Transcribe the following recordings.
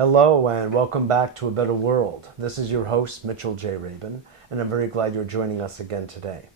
Hello and welcome back to A Better World. This is your host, Mitchell J. Rabin, and I'm very glad you're joining us again today.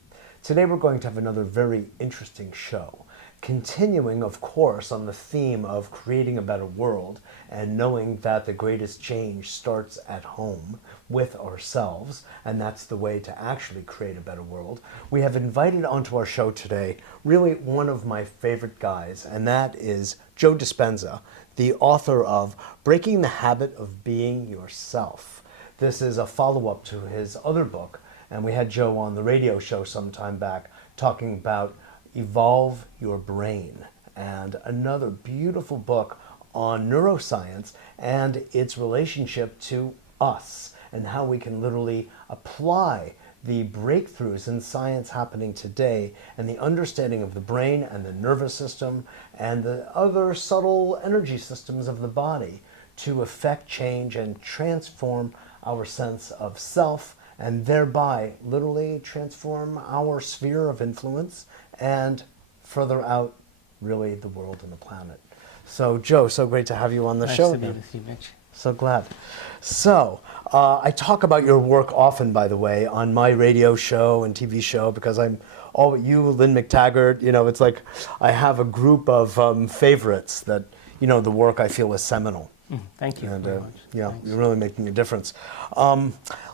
Today we're going to have another very interesting show, continuing, of course, on the theme of creating a better world and knowing that the greatest change starts at home with ourselves, and that's the way to actually create a better world. We have invited onto our show today really one of my favorite guys, and that is Joe Dispenza, the author of Breaking the Habit of Being Yourself. This is a follow-up to his other book, and we had Joe on the radio show some time back talking about Evolve Your Brain, and another beautiful book on neuroscience and its relationship to us and how we can literally apply the breakthroughs in science happening today and the understanding of the brain and the nervous system and the other subtle energy systems of the body to affect change and transform our sense of self and thereby literally transform our sphere of influence and further out really the world and the planet. So Joe, so great to have you on the show. Nice to be with you, Mitch. So glad. So, I talk about your work often, by the way, on my radio show and TV show because I'm all you, Lynn McTaggart, it's like I have a group of favorites that, the work I feel is seminal. Thank you very much. Yeah, Thanks. you're really making a difference.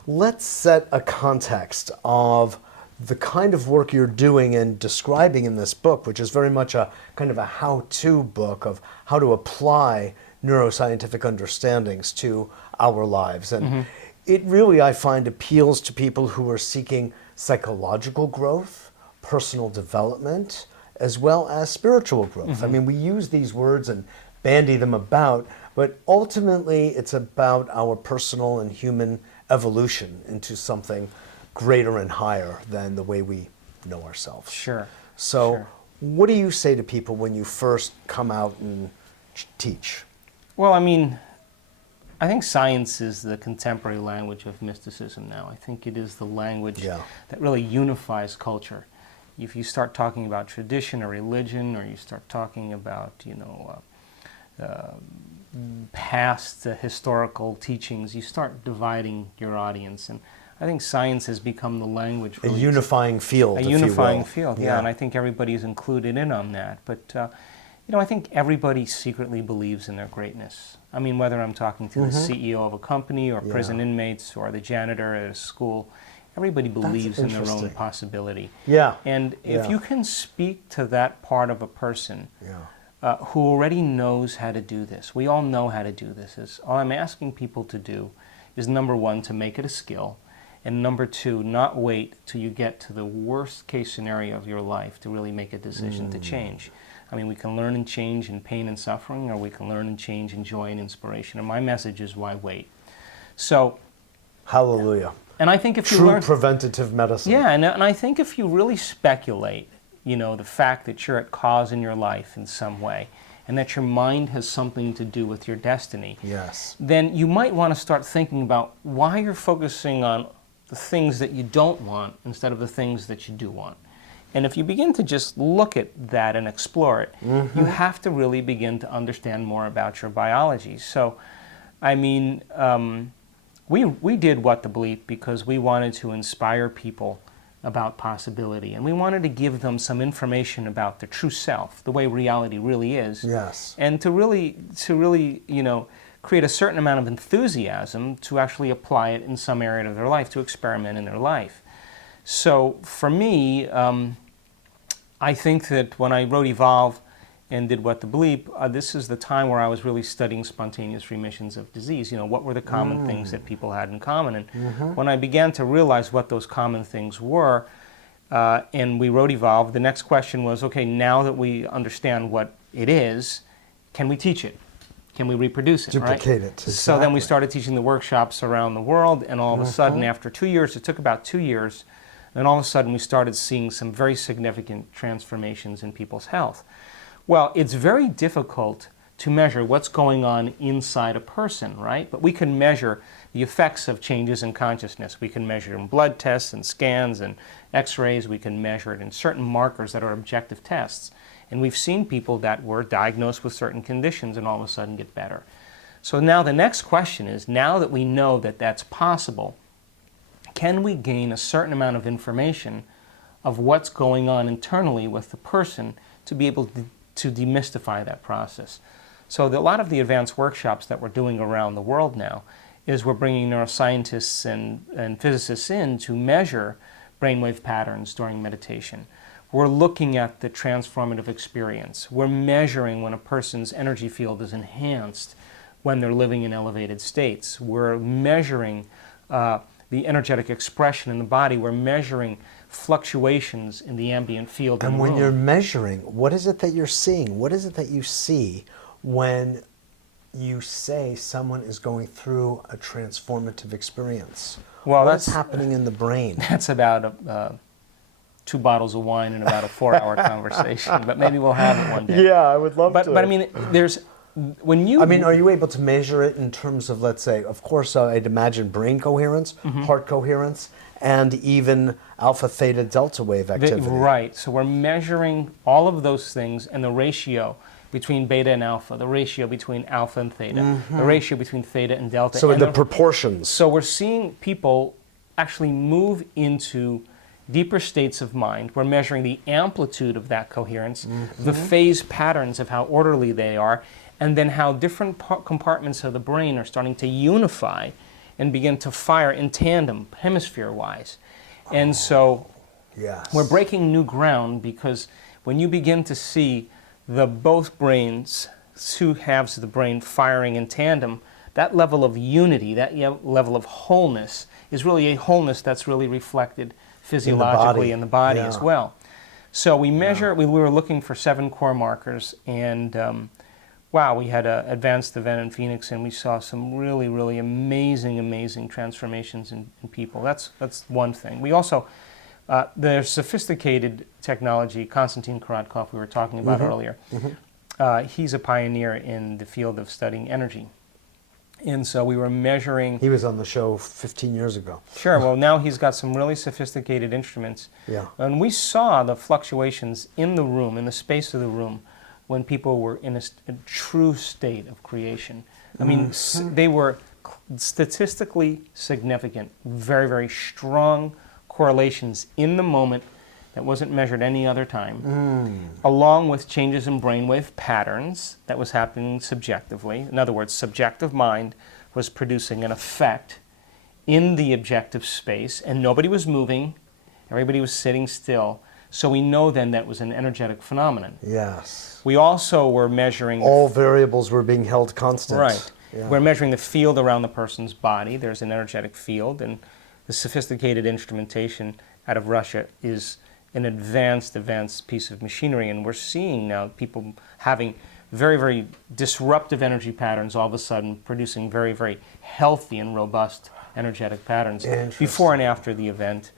Let's set a context of the kind of work you're doing and describing in this book, which is very much a kind of a how-to book of how to apply neuroscientific understandings to our lives. And it really, I find, appeals to people who are seeking psychological growth, personal development, as well as spiritual growth. I mean, we use these words and bandy them about, but ultimately it's about our personal and human evolution into something greater and higher than the way we know ourselves. Sure. So Sure. what do you say to people when you first come out and teach? Well, I think science is the contemporary language of mysticism now. I think it is the language that really unifies culture. If you start talking about tradition or religion, or you start talking about, past historical teachings, you start dividing your audience. And I think science has become the language. A unifying field, A if you unifying will. field, yeah, and I think everybody's included in on that. But, I think everybody secretly believes in their greatness. I mean, whether I'm talking to the CEO of a company or prison inmates or the janitor at a school, everybody believes in their own possibility. Yeah. And if you can speak to that part of a person who already knows how to do this, we all know how to do this. All I'm asking people to do is, number one, to make it a skill, and number two, not wait till you get to the worst case scenario of your life to really make a decision to change. I mean, we can learn and change in pain and suffering, or we can learn and change in joy and inspiration. And my message is, why wait? So, hallelujah. And I think if you True learn preventative medicine. Yeah, and I think if you really speculate, the fact that you're at cause in your life in some way, and that your mind has something to do with your destiny, then you might want to start thinking about why you're focusing on the things that you don't want instead of the things that you do want. And if you begin to just look at that and explore it, you have to really begin to understand more about your biology. So, we did What the Bleep because we wanted to inspire people about possibility, and we wanted to give them some information about the true self, the way reality really is, and to really, create a certain amount of enthusiasm to actually apply it in some area of their life, to experiment in their life. So for me, I think that when I wrote Evolve and did What the Bleep, this is the time where I was really studying spontaneous remissions of disease. What were the common things that people had in common? And when I began to realize what those common things were, and we wrote Evolve, the next question was, okay, now that we understand what it is, can we teach it? Can we reproduce it? Duplicate it. Exactly. So then we started teaching the workshops around the world, and all of a sudden, after 2 years, it took about 2 years, and all of a sudden we started seeing some very significant transformations in people's health. Well, it's very difficult to measure what's going on inside a person, right? But we can measure the effects of changes in consciousness. We can measure it in blood tests and scans and x-rays. We can measure it in certain markers that are objective tests. And we've seen people that were diagnosed with certain conditions and all of a sudden get better. So now the next question is, now that we know that that's possible, can we gain a certain amount of information of what's going on internally with the person to be able to demystify that process? So a lot of the advanced workshops that we're doing around the world now is we're bringing neuroscientists and physicists in to measure brainwave patterns during meditation. We're looking at the transformative experience. We're measuring when a person's energy field is enhanced when they're living in elevated states. We're measuring the energetic expression in the body. We're measuring fluctuations in the ambient field in the room. And when you're measuring, what is it that you're seeing? What is it that you see when you say someone is going through a transformative experience? Well, what's happening in the brain? That's about 2 bottles of wine and about a 4-hour conversation, but maybe we'll have it one day. Yeah, I would love to. But I mean, are you able to measure it in terms of, let's say, of course, I'd imagine brain coherence, heart coherence, and even alpha, theta, delta wave activity? Right. So we're measuring all of those things and the ratio between beta and alpha, the ratio between alpha and theta, the ratio between theta and delta. So the proportions. So we're seeing people actually move into deeper states of mind. We're measuring the amplitude of that coherence, the phase patterns of how orderly they are, and then how different compartments of the brain are starting to unify and begin to fire in tandem, hemisphere-wise. And so we're breaking new ground, because when you begin to see both brains, 2 halves of the brain firing in tandem, that level of unity, that level of wholeness is really a wholeness that's really reflected physiologically in the body as well. So we measure, we were looking for 7 core markers, and wow, we had an advanced event in Phoenix, and we saw some really, really amazing transformations in people. That's one thing. We also, there's sophisticated technology. Konstantin Korotkov, we were talking about earlier. He's a pioneer in the field of studying energy. And so we were measuring... He was on the show 15 years ago. Sure. Well, now he's got some really sophisticated instruments. Yeah. And we saw the fluctuations in the room, in the space of the room, when people were in a true state of creation. I mean, they were statistically significant, very, very strong correlations in the moment that wasn't measured any other time, along with changes in brainwave patterns that was happening subjectively. In other words, subjective mind was producing an effect in the objective space, and nobody was moving, everybody was sitting still. So we know then that was an energetic phenomenon. Yes. We also were measuring... All variables were being held constant. Right. Yeah. We're measuring the field around the person's body. There's an energetic field, and the sophisticated instrumentation out of Russia is an advanced piece of machinery, and we're seeing now people having very, very disruptive energy patterns all of a sudden producing very, very healthy and robust energetic patterns before and after the event.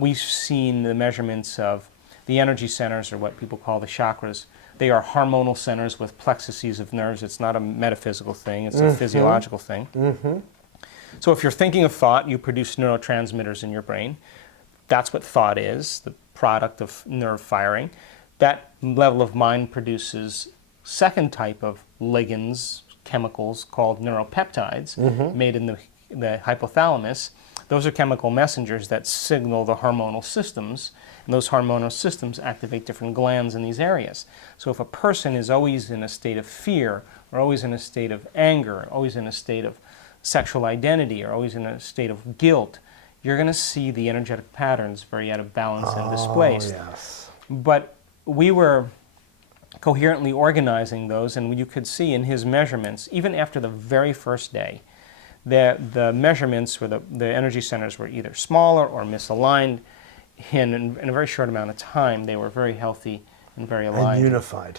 We've seen the measurements of the energy centers, or what people call the chakras. They are hormonal centers with plexuses of nerves. It's not a metaphysical thing, it's a physiological thing. So if you're thinking of thought, you produce neurotransmitters in your brain. That's what thought is, the product of nerve firing. That level of mind produces second type of ligands, chemicals called neuropeptides, made in the hypothalamus. Those are chemical messengers that signal the hormonal systems, and those hormonal systems activate different glands in these areas. So if a person is always in a state of fear, or always in a state of anger, always in a state of sexual identity, or always in a state of guilt, you're going to see the energetic patterns very out of balance and displaced. Yes. But we were coherently organizing those, and you could see in his measurements, even after the very first day, the measurements were the energy centers were either smaller or misaligned. In a very short amount of time, they were very healthy and very aligned.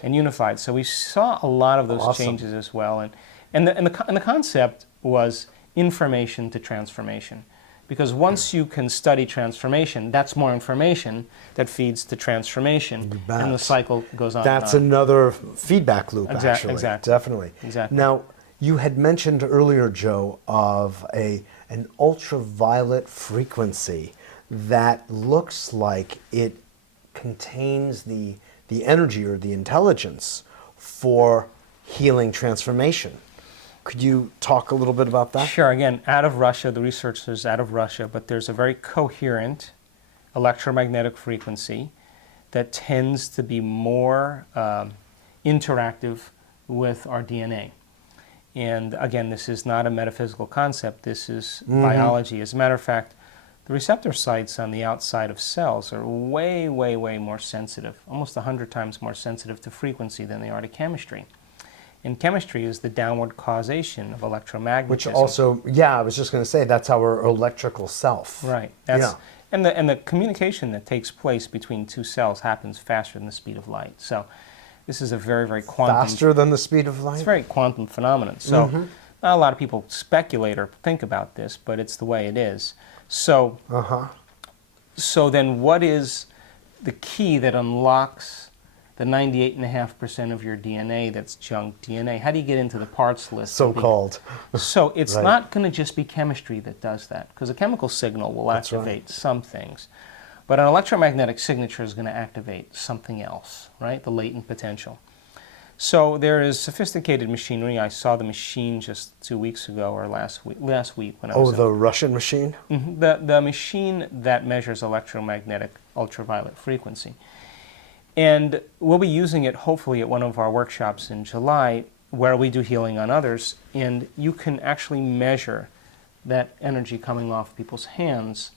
And unified. So we saw a lot of those changes as well. And the concept was information to transformation. Because once you can study transformation, that's more information that feeds to transformation, and the cycle goes on. That's another feedback loop, actually. Exactly. Definitely. Exactly. Now, you had mentioned earlier, Joe, of an ultraviolet frequency that looks like it contains the energy or the intelligence for healing transformation. Could you talk a little bit about that? Sure. Again, out of Russia, the research is out of Russia, but there's a very coherent electromagnetic frequency that tends to be more interactive with our DNA. And again, this is not a metaphysical concept, this is biology. As a matter of fact, the receptor sites on the outside of cells are way, way, way more sensitive, almost 100 times more sensitive to frequency than they are to chemistry. And chemistry is the downward causation of electromagnetism. Which also, I was just going to say, that's our electrical self. Right. And the communication that takes place between two cells happens faster than the speed of light. So this is a very, very quantum... Faster than the speed of light? It's a very quantum phenomenon. So not a lot of people speculate or think about this, but it's the way it is. So, so then what is the key that unlocks the 98.5% of your DNA that's junk DNA? How do you get into the parts list? So-called. So it's not going to just be chemistry that does that, because a chemical signal will activate some things. But an electromagnetic signature is going to activate something else, right? The latent potential. So there is sophisticated machinery. I saw the machine just 2 weeks ago or last week when I was... Oh, the Russian machine? The machine that measures electromagnetic ultraviolet frequency. And we'll be using it hopefully at one of our workshops in July where we do healing on others. And you can actually measure that energy coming off people's hands.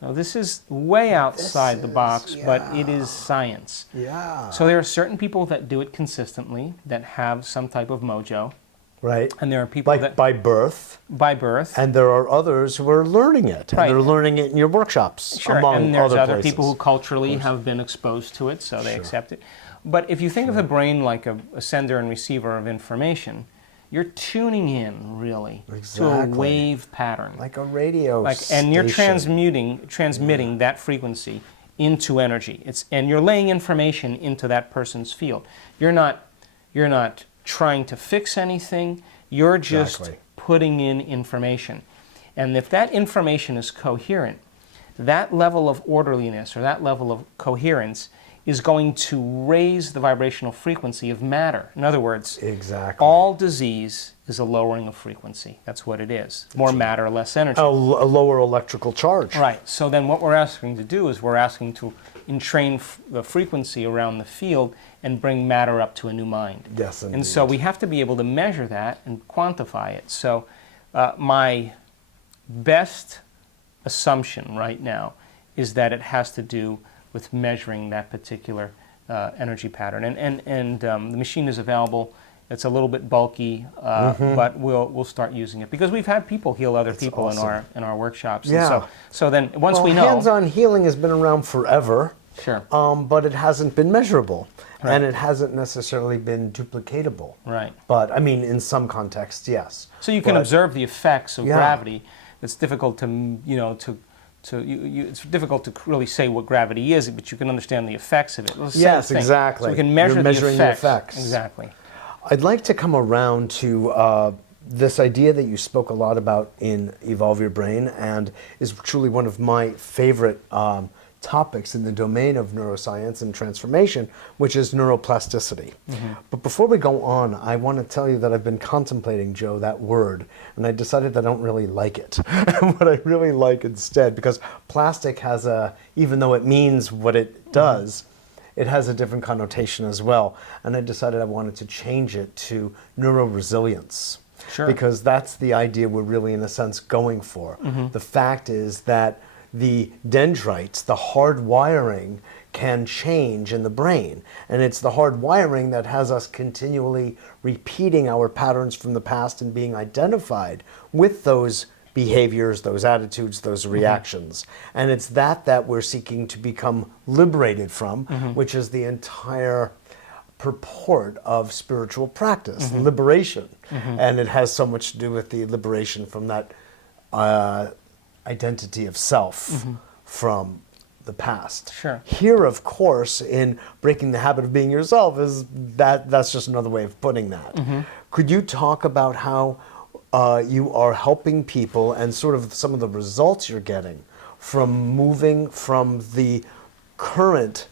Now, this is way outside the box, but it is science. Yeah. So there are certain people that do it consistently, that have some type of mojo. Right. And there are people that... By birth. By birth. And there are others who are learning it. And they're learning it in your workshops, among and there's other places. people who culturally have been exposed to it, so they accept it. But if you think of the brain like a sender and receiver of information, you're tuning in, really, to a wave pattern. Like a radio station. And you're transmitting that frequency into energy. And you're laying information into that person's field. You're not trying to fix anything. You're just putting in information. And if that information is coherent, that level of orderliness or that level of coherence is going to raise the vibrational frequency of matter. In other words, all disease is a lowering of frequency. That's what it is. More matter, less energy. A lower electrical charge. Right. So then what we're asking to do is we're asking to entrain the frequency around the field and bring matter up to a new mind. Yes, indeed. And so we have to be able to measure that and quantify it. So my best assumption right now is that it has to do with measuring that particular energy pattern. And the machine is available. It's a little bit bulky, but we'll start using it because we've had people heal other people in our workshops. Yeah. And so then once we know, hands-on healing has been around forever. Sure. But it hasn't been measurable, and it hasn't necessarily been duplicatable. Right. But I mean, in some contexts, yes. So you can observe the effects of gravity. It's difficult to it's difficult to really say what gravity is, but you can understand the effects of it. Well, yes, exactly. So we can measure the effects. Exactly. I'd like to come around to this idea that you spoke a lot about in Evolve Your Brain and is truly one of my favorite topics in the domain of neuroscience and transformation, which is neuroplasticity. But before we go on, I want to tell you that I've been contemplating, Joe, that word, and I decided that I don't really like it. What I really like instead, because plastic has even though it means what it does, it has a different connotation as well. And I decided I wanted to change it to neuroresilience. Sure. Because that's the idea we're really, in a sense, going for. The fact is that the dendrites, the hard wiring, can change in the brain. And it's the hard wiring that has us continually repeating our patterns from the past and being identified with those behaviors, those attitudes, those reactions. And it's that we're seeking to become liberated from, which is the entire purport of spiritual practice, liberation. And it has so much to do with the liberation from that identity of self from the past. Sure. Here, of course, in breaking the habit of being yourself, is that's just another way of putting that. Could you talk about how you are helping people and sort of some of the results you're getting from moving from the current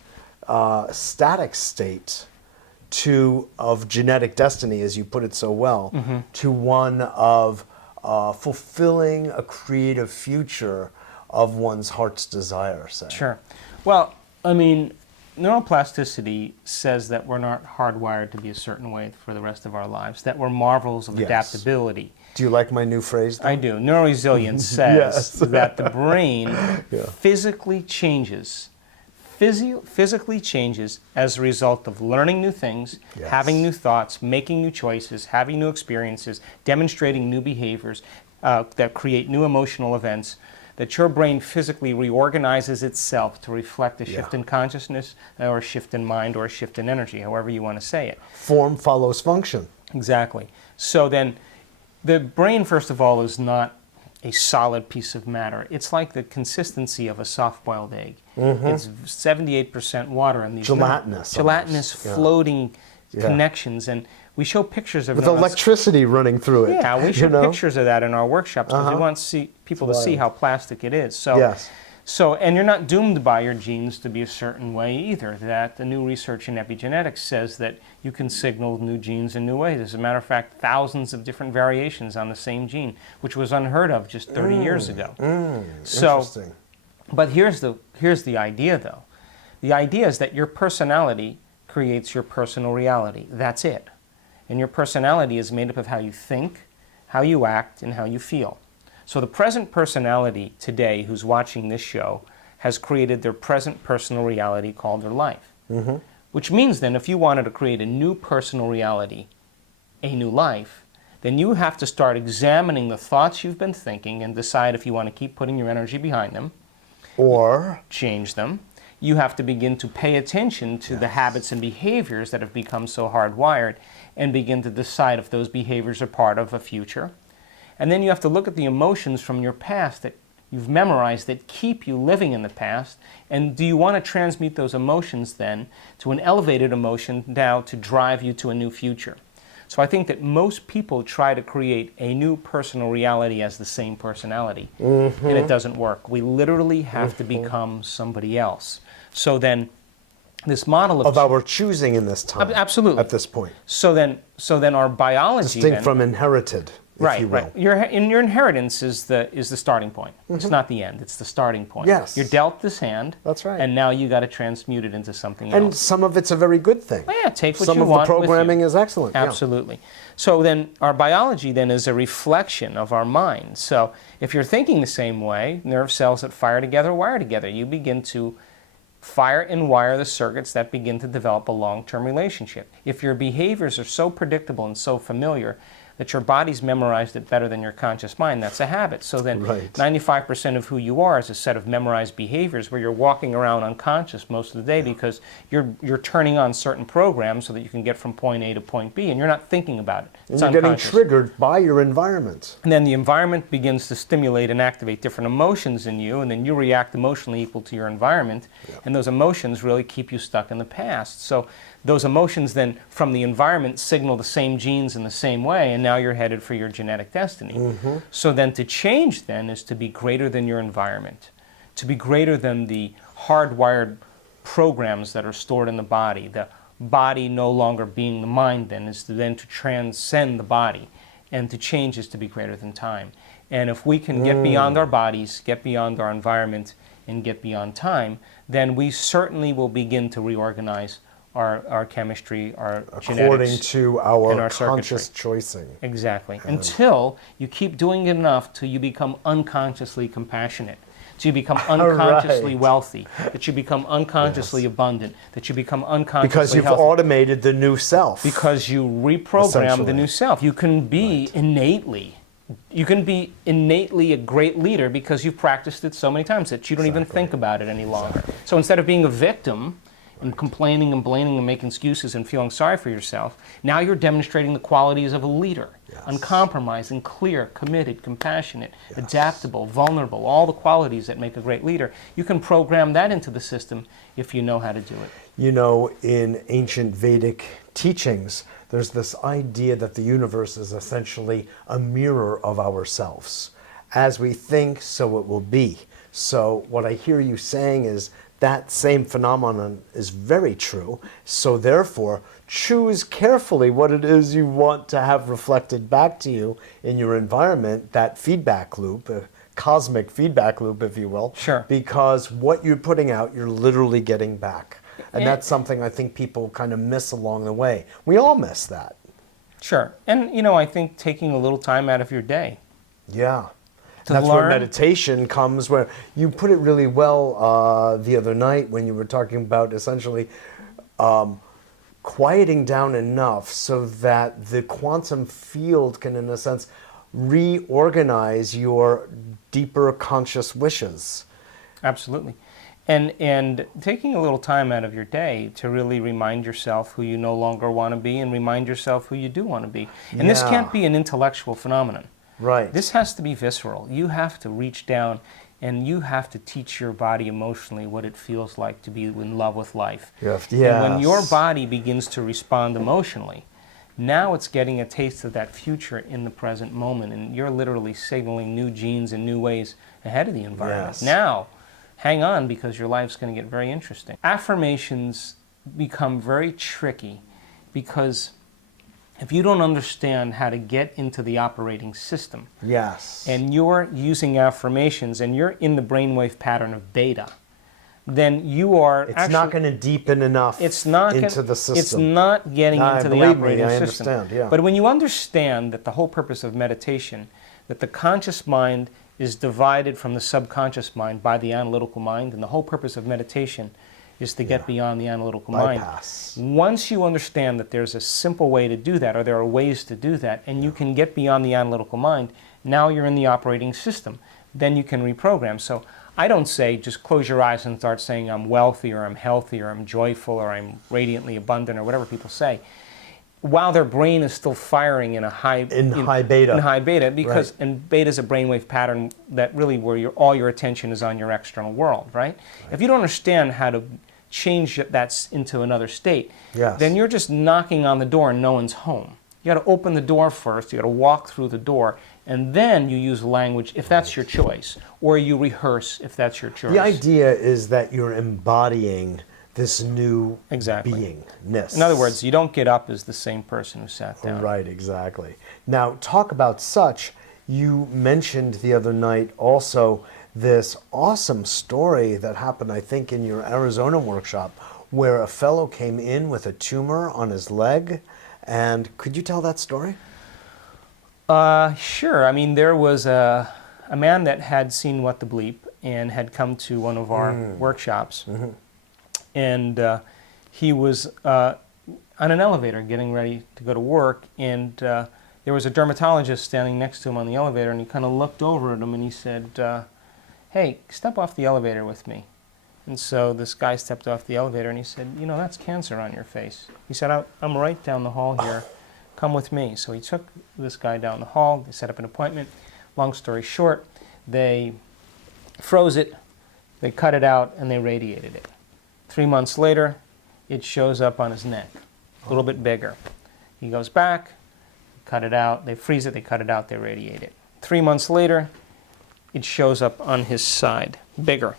static state of genetic destiny, as you put it so well, to one of fulfilling a creative future of one's heart's desire, say. Sure. Well, I mean, neuroplasticity says that we're not hardwired to be a certain way for the rest of our lives, that we're marvels of adaptability. Do you like my new phrase, though? I do. Neuroresilience says that the brain physically changes as a result of learning new things, having new thoughts, making new choices, having new experiences, demonstrating new behaviors that create new emotional events, that your brain physically reorganizes itself to reflect a shift in consciousness or a shift in mind or a shift in energy, however you want to say it. Form follows function. Exactly. So then the brain, first of all, is not a solid piece of matter. It's like the consistency of a soft-boiled egg. It's 78% water and these gelatinous floating connections. And we show pictures of with electricity running through it. Yeah, we show pictures of that in our workshops because we want people to see how plastic it is. So, and you're not doomed by your genes to be a certain way either. That the new research in epigenetics says that you can signal new genes in new ways. As a matter of fact, thousands of different variations on the same gene, which was unheard of just 30 years ago. Interesting. But here's the idea, though. The idea is that your personality creates your personal reality. That's it. And your personality is made up of how you think, how you act, and how you feel. So the present personality today who's watching this show has created their present personal reality called their life. Which means then if you wanted to create a new personal reality, a new life, then you have to start examining the thoughts you've been thinking and decide if you want to keep putting your energy behind them or change them. You have to begin to pay attention to the habits and behaviors that have become so hardwired and begin to decide if those behaviors are part of a future. And then you have to look at the emotions from your past that you've memorized that keep you living in the past. And do you want to transmute those emotions then to an elevated emotion now to drive you to a new future? So I think that most people try to create a new personal reality as the same personality. And it doesn't work. We literally have to become somebody else. So then this model of our choosing in this time. Absolutely. At this point. So then our biology distinct from inherited. Right. Your inheritance is the starting point. It's not the end. It's the starting point. Yes. You're dealt this hand. That's right. And now you got to transmute it into something else. And some of it's a very good thing. Well, yeah, take what some you want. Some of the programming is excellent. Absolutely. Yeah. So then our biology then is a reflection of our mind. So if you're thinking the same way, nerve cells that fire together wire together. You begin to fire and wire the circuits that begin to develop a long-term relationship. If your behaviors are so predictable and so familiar that your body's memorized it better than your conscious mind, that's a habit. So then 95% of who you are is a set of memorized behaviors where you're walking around unconscious most of the day because you're turning on certain programs so that you can get from point A to point B, and you're not thinking about it. It's and you're getting triggered by your environment. And then the environment begins to stimulate and activate different emotions in you, and then you react emotionally equal to your environment, and those emotions really keep you stuck in the past. So those emotions then from the environment signal the same genes in the same way, and now you're headed for your genetic destiny. So then to change then is to be greater than your environment, to be greater than the hardwired programs that are stored in the body. The body no longer being the mind then is to transcend the body, and to change is to be greater than time. And if we can get beyond our bodies, get beyond our environment, and get beyond time, then we certainly will begin to reorganize our chemistry, our genetics, according to our circuitry. conscious choicing. Exactly. Until you keep doing it enough till you become unconsciously compassionate, till you become unconsciously wealthy, that you become unconsciously abundant, that you become unconsciously because you've healthy. Automated the new self. Because you reprogram the new self. You can be innately a great leader because you've practiced it so many times that you don't even think about it any longer. So instead of being a victim and complaining and blaming and making excuses and feeling sorry for yourself, now you're demonstrating the qualities of a leader. Uncompromising, clear, committed, compassionate, adaptable, vulnerable, all the qualities that make a great leader. You can program that into the system if you know how to do it. You know, in ancient Vedic teachings, there's this idea that the universe is essentially a mirror of ourselves. As we think, so it will be. So what I hear you saying is that same phenomenon is very true. So therefore, choose carefully what it is you want to have reflected back to you in your environment, that feedback loop, a cosmic feedback loop, if you will. Sure. Because what you're putting out, you're literally getting back. And that's something I think people kind of miss along the way. We all miss that. Sure. And, you know, I think taking a little time out of your day. Yeah. To That's learn. where meditation comes, where you put it really well the other night when you were talking about essentially quieting down enough so that the quantum field can, in a sense, reorganize your deeper conscious wishes. Absolutely. And taking a little time out of your day to really remind yourself who you no longer want to be and remind yourself who you do want to be. And this can't be an intellectual phenomenon. Right. This has to be visceral. You have to reach down and you have to teach your body emotionally what it feels like to be in love with life. Yes. And when your body begins to respond emotionally, now it's getting a taste of that future in the present moment, and you're literally signaling new genes and new ways ahead of the environment. Yes. Now, hang on, because your life's going to get very interesting. Affirmations become very tricky because if you don't understand how to get into the operating system, yes, and you're using affirmations and you're in the brainwave pattern of beta, then you are it's not going to deepen enough into the system. It's not getting into the operating system. Understand, yeah. But when you understand that the whole purpose of meditation, that the conscious mind is divided from the subconscious mind by the analytical mind, and the whole purpose of meditation is to get beyond the analytical bypass. mind. Once you understand that there's a simple way to do that, or there are ways to do that, and you can get beyond the analytical mind, now you're in the operating system. Then you can reprogram. So I don't say just close your eyes and start saying I'm wealthy, or I'm healthy, or I'm joyful, or I'm radiantly abundant, or whatever people say, while their brain is still firing in a high beta. In high beta, because and beta is a brainwave pattern that really where all your attention is on your external world, right? If you don't understand how to change that into another state, then you're just knocking on the door and no one's home. You got to open the door first. You got to walk through the door, and then you use language if that's your choice, or you rehearse if that's your choice. The idea is that you're embodying this new beingness. In other words, you don't get up as the same person who sat down. Right, exactly. Now, talk about such. You mentioned the other night also this awesome story that happened, I think, in your Arizona workshop, where a fellow came in with a tumor on his leg. And could you tell that story? Sure. I mean, there was a man that had seen What the Bleep and had come to one of our workshops. Mm-hmm. And he was on an elevator getting ready to go to work, and there was a dermatologist standing next to him on the elevator, and he kind of looked over at him and he said, hey, step off the elevator with me. And so this guy stepped off the elevator and he said, you know, that's cancer on your face. He said, I'm right down the hall here. Come with me. So he took this guy down the hall. They set up an appointment. Long story short, they froze it, they cut it out, and they radiated it. 3 months later, it shows up on his neck, a little bit bigger. He goes back, cut it out, they freeze it, they cut it out, they radiate it. 3 months later, it shows up on his side, bigger.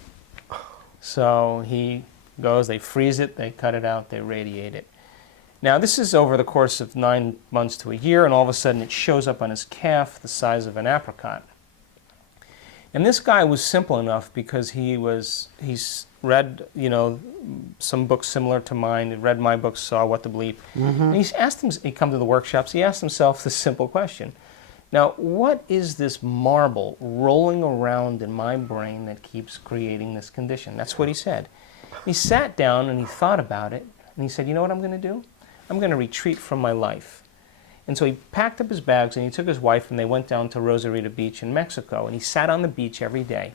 So he goes, they freeze it, they cut it out, they radiate it. Now this is over the course of 9 months to a year, and all of a sudden it shows up on his calf the size of an apricot. And this guy was simple enough because he's read, you know, some books similar to mine, he read my books, saw What the Bleep. Mm-hmm. And he come to the workshops, he asked himself this simple question. Now, what is this marble rolling around in my brain that keeps creating this condition? That's what he said. He sat down and he thought about it, and he said, you know what I'm going to do? I'm going to retreat from my life. And so he packed up his bags and he took his wife and they went down to Rosarito Beach in Mexico, and he sat on the beach every day.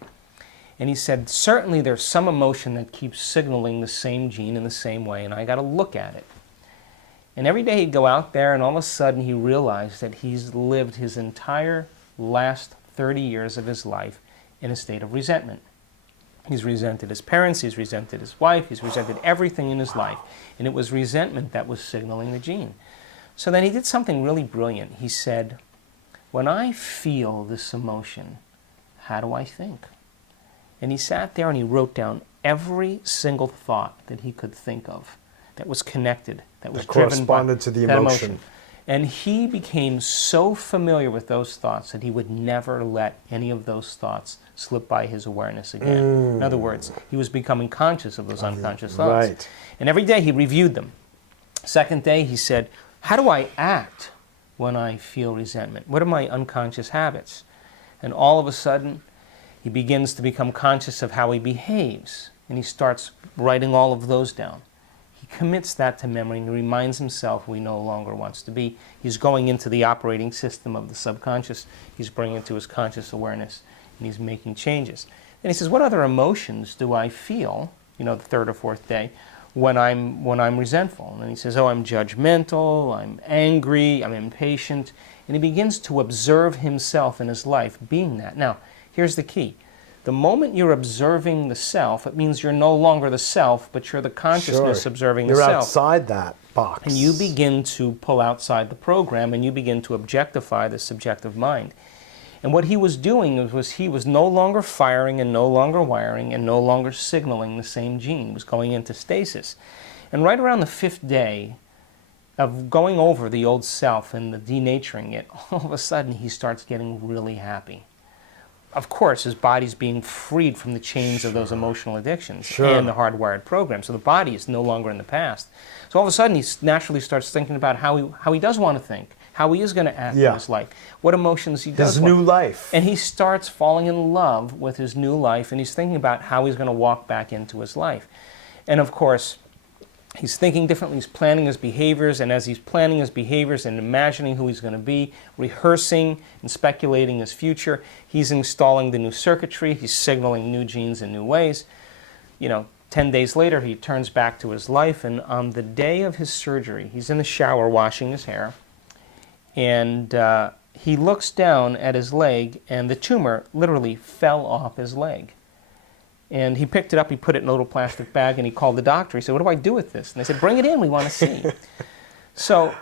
And he said, certainly there's some emotion that keeps signaling the same gene in the same way, and I got to look at it. And every day he'd go out there, and all of a sudden he realized that he's lived his entire last 30 years of his life in a state of resentment. He's resented his parents, he's resented his wife, he's resented everything in his life. And it was resentment that was signaling the gene. So then he did something really brilliant. He said, when I feel this emotion, how do I think? And he sat there and he wrote down every single thought that he could think of that was connected, that was driven by corresponded to the that emotion. And he became so familiar with those thoughts that he would never let any of those thoughts slip by his awareness again. In other words, he was becoming conscious of those unconscious thoughts. Right. And every day he reviewed them. Second day he said, how do I act when I feel resentment? What are my unconscious habits? And all of a sudden, he begins to become conscious of how he behaves. And he starts writing all of those down. He commits that to memory and he reminds himself who he no longer wants to be. He's going into the operating system of the subconscious. He's bringing it to his conscious awareness and he's making changes. Then he says, what other emotions do I feel, the third or fourth day, when I'm resentful? And then he says, I'm judgmental, I'm angry, I'm impatient. And he begins to observe himself in his life being that. Now, here's the key. The moment you're observing the self, it means you're no longer the self, but you're the consciousness observing the self. You're outside that box. And you begin to pull outside the program and you begin to objectify the subjective mind. And what he was doing was he was no longer firing and no longer wiring and no longer signaling the same gene. He was going into stasis. And right around the fifth day of going over the old self and the denaturing it, all of a sudden he starts getting really happy. Of course, his body's being freed from the chains of those emotional addictions and the hardwired program. So the body is no longer in the past. So all of a sudden, he naturally starts thinking about how he does want to think, how he is going to act in his life, what emotions he does want. His new life. And he starts falling in love with his new life, and he's thinking about how he's going to walk back into his life. And of course, he's thinking differently, he's planning his behaviors, and as he's planning his behaviors and imagining who he's going to be, rehearsing and speculating his future, he's installing the new circuitry, he's signaling new genes in new ways. 10 days later, he turns back to his life, and on the day of his surgery, he's in the shower washing his hair, and he looks down at his leg, and the tumor literally fell off his leg. And he picked it up, he put it in a little plastic bag, and he called the doctor. He said, what do I do with this? And they said, bring it in, we want to see. So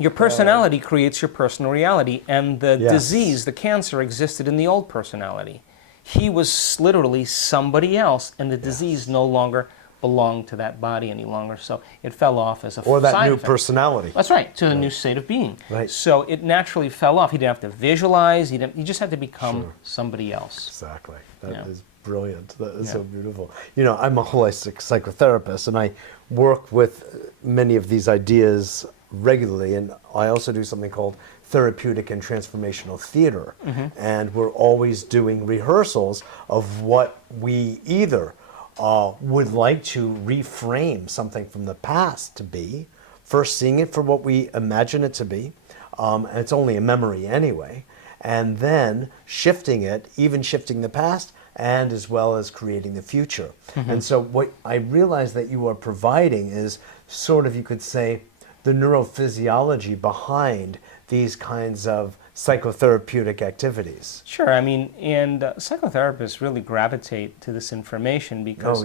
your personality creates your personal reality, and the disease, the cancer, existed in the old personality. He was literally somebody else, and the disease no longer belonged to that body any longer. So it fell off as a or that side new effect. personality. That's right, to a new state of being. Right. So it naturally fell off. He didn't have to visualize. He just had to become somebody else. Exactly. That is brilliant. That is so beautiful. I'm a holistic psychotherapist, and I work with many of these ideas regularly, and I also do something called therapeutic and transformational theater. And we're always doing rehearsals of what we either would like to reframe something from the past to be, first seeing it for what we imagine it to be, and it's only a memory anyway, and then shifting it, even shifting the past, and as well as creating the future. And so what I realize that you are providing is sort of, you could say, the neurophysiology behind these kinds of psychotherapeutic activities. Sure, and psychotherapists really gravitate to this information because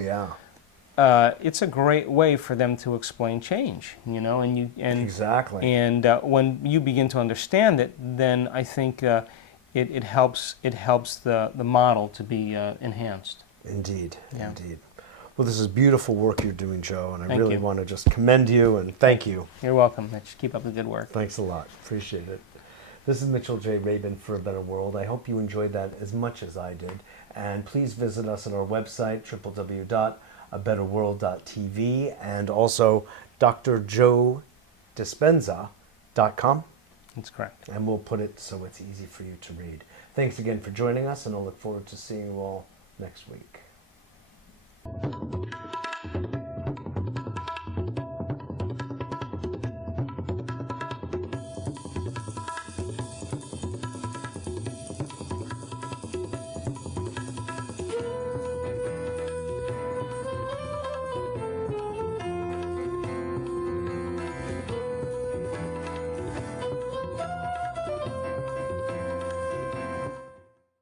it's a great way for them to explain change, Exactly. And when you begin to understand it, then I think it helps the model to be enhanced. Indeed, Yeah. indeed. Well, this is beautiful work you're doing, Joe, and I Thank really you. want to just commend you and thank you. You're welcome, Mitch. Keep up the good work. Thanks a lot. Appreciate it. This is Mitchell J. Rabin for A Better World. I hope you enjoyed that as much as I did. And please visit us at our website, www.abetterworld.tv, and also drjoedispenza.com. That's correct. And we'll put it so it's easy for you to read. Thanks again for joining us, and I'll look forward to seeing you all next week.